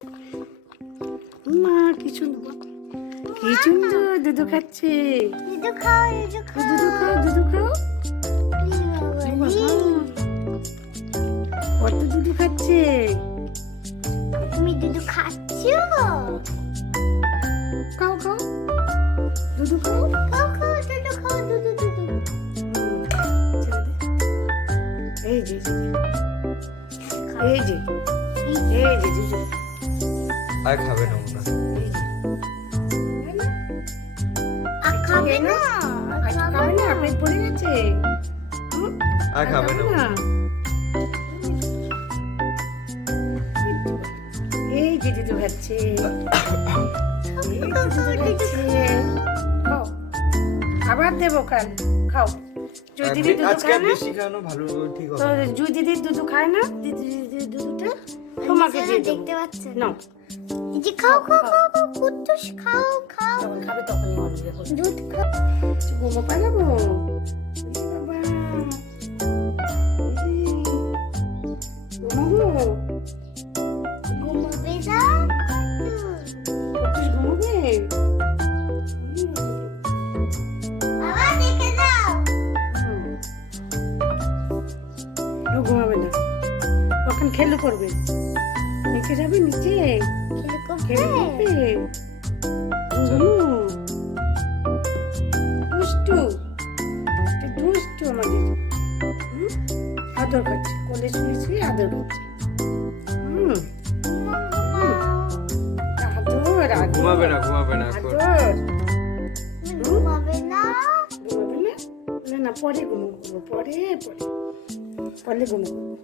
মা কি সুন্দর, কি সুন্দর দুধু খাচ্ছে। দুধু খাও, দুধু খাও, দুধু খাও, দুধু খাও। কত দুধু খাচ্ছে। তুমি দুধু খাচ্ছো? খাও খাও, দুধু খাও। খাও খাও, দুধু খাও, দুধু দুধু। ছেড়ে দে। এই যে এই যে এই যে দুধু। আর খাবে না মনে হয়। এই যে। আর খাবে না? আর খাবে না, পেট ভরে গেছে। হুম? আর খাবে না। এই যে দুধু খাচ্ছে। এই যে দুধু খাচ্ছে। খাও। আবার দেবো কাল, খাও। জুই দিদি দুধু আজকে খায় না, বেশি খাওয়ানো ভালো ঠিক তো হবে। জুই দিদি দুধু খায় না, দিদির দুধটা তোমাকে দিয়ে দেবো। দেখতে পাচ্ছেন? নাও, এই যে খাও খাও খাও খাও, কুত্তুস খাও খাও। যখন খাবে তখনই অনেক দেবো। দুধ খাও। ঘুমো পালাবো। বাবা, ঘুমাবো। ঘুমাবে না? কতদিন ঘুমাবে? বাবা দেখে দাও। ও ঘুমাবে না, কখন খেলু করবে, নিচে যাবে, নিচে খেলে খেলু করবে? করবে। দুষ্টু, এটা দুষ্টু আমাদের। হুম? আদর করছে, কোলে শুয়ে শুয়ে আদর করছে। হুম, আদর আদর ঘুমাবে না এখন। আদর। ঘুমাবে না? ঘুমাবে না? না না, পরে ঘুমো করবো, পরে পরে পরে ঘুমো করবো।